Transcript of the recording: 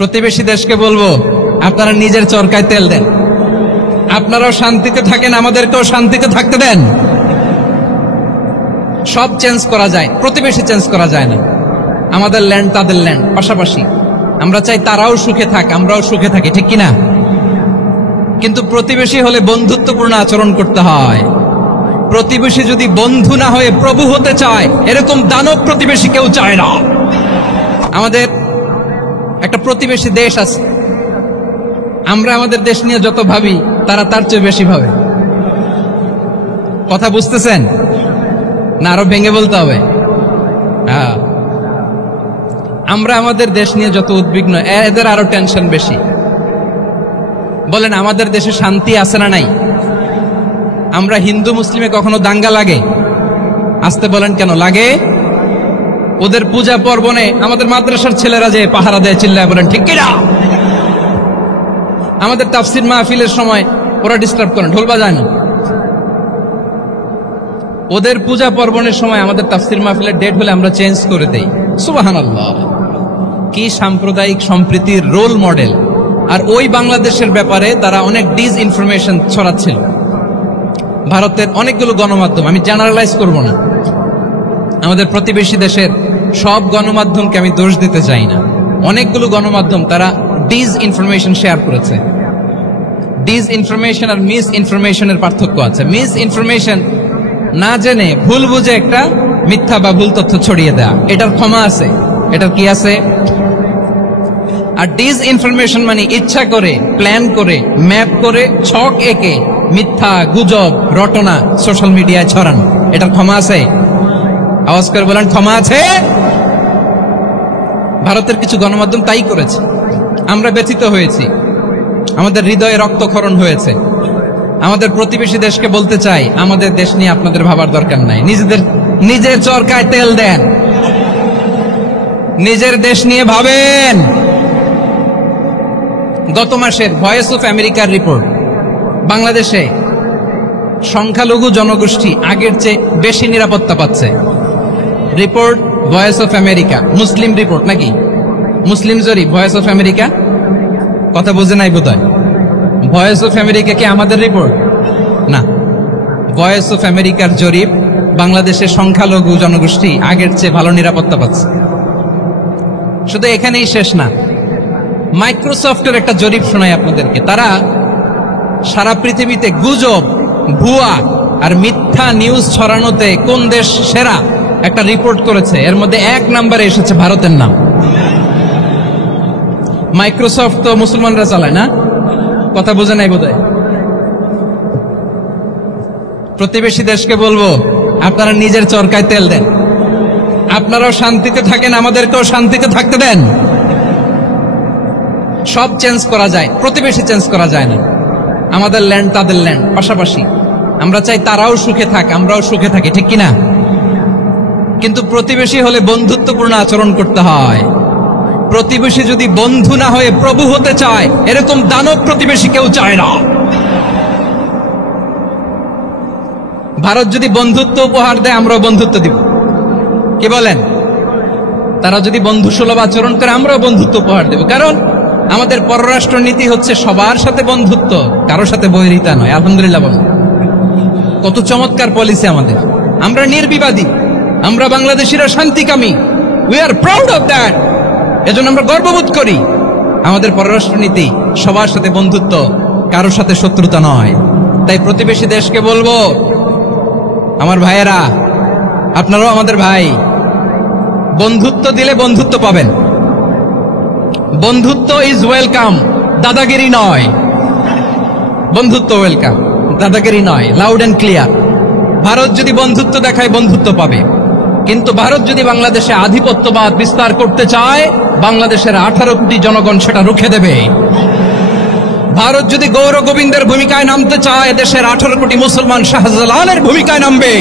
প্রতিবেশী দেশকে বলবো, আপনারা নিজের চরকায় তেল দেন, আপনারাও শান্তিতে থাকেন, আমাদেরকেও শান্তিতে থাকতে দেন। সব চেঞ্জ করা যায়, প্রতিবেশী চেঞ্জ করা যায় না। আমাদের ল্যান্ড তাদের ল্যান্ড, পাশাপাশি। আমরা চাই তারাও সুখে থাক, আমরাও সুখে থাকি, ঠিক কিনা? কিন্তু প্রতিবেশী হলে বন্ধুত্বপূর্ণ আচরণ করতে হয়। প্রতিবেশী যদি বন্ধু না হয়ে প্রভু হতে চায়, এরকম দানব প্রতিবেশী কেউ চায় না। আমাদের একটা প্রতিবেশী দেশ আছে, আমরা আমাদের দেশ নিয়ে যত ভাবি তারা তার চেয়ে বেশি ভাবে। কথা বুঝতেছেন না? আরো ভেঙে বলতে হবে। আমরা আমাদের দেশ নিয়ে যত উদ্বিগ্ন, এদের আরো টেনশন বেশি। বলেন, আমাদের দেশে শান্তি আছে না নাই? আমরা হিন্দু মুসলিমে কখনো দাঙ্গা লাগে? আসতে বলেন, কেন লাগে? ওদের পূজা পার্বণে আমাদের মাদ্রাসার ছেলেরা যে পাহারা দেয়, চিল্লায় বলেন ঠিক কিনা? আমাদের তাফসির মাহফিলের সময় ওরা ডিস্টার্ব করেন, ঢোল বাজায় না। ওদের পূজা পার্বণের সময় আমাদের তাফসির মাহফিলের ডেট হলে আমরা চেঞ্জ করে দেই। সুবহানাল্লাহ, কি সাম্প্রদায়িক সম্প্রীতির রোল মডেল। আর ওই বাংলাদেশের ব্যাপারে তারা অনেক ডিসইনফরমেশন ছড়াচ্ছিল। ভারতের অনেকগুলো গণমাধ্যম, আমি জেনারেলাইজ করব না, আমাদের প্রতিবেশী দেশের সব গণমাধ্যমকে আমি দোষ দিতে চাই না। অনেকগুলো গণমাধ্যম তারা ডিসইনফরমেশন শেয়ার করেছে। ডিসইনফরমেশন আর মিস ইনফরমেশনের পার্থক্য আছে। মিস ইনফরমেশন না জেনে ভুল বুঝে একটা মিথ্যা বা ভুল তথ্য ছড়িয়ে দেয়া, এটার ক্ষমা আছে, এটার কি আছে? আর ডিসইনফরমেশন মানে ইচ্ছা করে, প্ল্যান করে, ম্যাপ করে, ছক এঁকে মিথ্যা, গুজব, রটনা সোশ্যাল মিডিয়ায় ছড়ানো, এটার ক্ষমা আছে? আওয়াজ করে বলেন, ক্ষমা আছে? ভারতের কিছু গণমাধ্যম তাই করেছে। আমরা ব্যথিত হয়েছি, আমাদের হৃদয়ে রক্তক্ষরণ হয়েছে। আমাদের প্রতিবেশী দেশকে বলতে চাই, আমাদের দেশ নিয়ে আপনাদের ভাবার দরকার নাই। নিজের চরকায় তেল দেন, নিজের দেশ নিয়ে ভাবেন। গত মাসের ভয়েস অফ আমেরিকার রিপোর্ট, বাংলাদেশে সংখ্যালঘু জনগোষ্ঠী আগের চেয়ে বেশি নিরাপত্তা পাচ্ছে। Report voice of America, Muslim report নাকি? মুসলিম জরিপ, ভয়েস অফ আমেরিকা। কথা বুঝে নাই বোধহয়। ভয়েস অফ আমেরিকা কি আমাদের রিপোর্ট? না, ভয়েস অফ আমেরিকার জরিপ, বাংলাদেশের সংখ্যালঘু জনগোষ্ঠী আগের চেয়ে ভালো নিরাপত্তা পাচ্ছে। শুধু এখানেই শেষ না, মাইক্রোসফটের একটা জরিপ শোনাই আপনাদেরকে। তারা সারা পৃথিবীতে গুজব, ভুয়া আর মিথ্যা নিউজ ছড়ানোতে কোন দেশ সেরা একটা রিপোর্ট করেছে। এর মধ্যে 1 নম্বরে এসেছে ভারতের নাম। মাইক্রোসফট তো মুসলমানরা চালায় না? কথা বোঝে নাই বোধহয়। প্রতিবেশী দেশকে বলবো, আপনারা নিজের চরকায় তেল দেন, আপনারাও শান্তিতে থাকেন, আমাদেরকেও শান্তিতে থাকতে দেন। সব চেঞ্জ করা যায়, প্রতিবেশী চেঞ্জ করা যায় না। আমাদের ল্যান্ড তাদের ল্যান্ড, পাশাপাশি। আমরা চাই তারাও সুখে থাক, আমরাও সুখে থাকি, ঠিক কিনা? কিন্তু প্রতিবেশী হলে বন্ধুত্বপূর্ণ আচরণ করতে হয়। প্রতিবেশী যদি বন্ধু না হয়ে প্রভু হতে চায়, এরকম দানব প্রতিবেশী কেউ চায় না। ভারত যদি বন্ধুত্ব উপহার দেয়, আমরাও বন্ধুত্ব দিব। কি বলেন? তারা যদি বন্ধুসুলভ আচরণ করে, আমরাও বন্ধুত্ব উপহার দেব। কারণ আমাদের পররাষ্ট্র নীতি হচ্ছে সবার সাথে বন্ধুত্ব, কারোর সাথে বৈরিতা নয়। আলহামদুলিল্লাহ বলেন, কত চমৎকার পলিসি আমাদের। আমরা নির্বিবাদী, আমরা বাংলাদেশিরা শান্তিকামী। We are proud of that. এজন্য আমরা গর্ববোধ করি। আমাদের পররাষ্ট্র নীতি সবার সাথে বন্ধুত্ব, কারোর সাথে শত্রুতা নয়। তাই প্রতিবেশী দেশকে বলবো, আমার ভাইয়েরা, আপনারাও আমাদের ভাই। বন্ধুত্ব দিলে বন্ধুত্ব পাবেন। বন্ধুত্ব ইজ ওয়েলকাম, দাদাগিরি নয়। বন্ধুত্ব ওয়েলকাম, দাদাগিরি নয়। Loud and clear. ভারত যদি বন্ধুত্ব দেখায়, বন্ধুত্ব পাবে। কিন্তু ভারত যদি বাংলাদেশে আধিপত্যবাদ বিস্তার করতে চায়, বাংলাদেশের 18 কোটি জনগণ সেটা রুখে দেবে। ভারত যদি গৌর গোবিন্দের ভূমিকায় নামতে চায়, দেশের 18 কোটি মুসলমান শাহজালালের ভূমিকায় নামবে।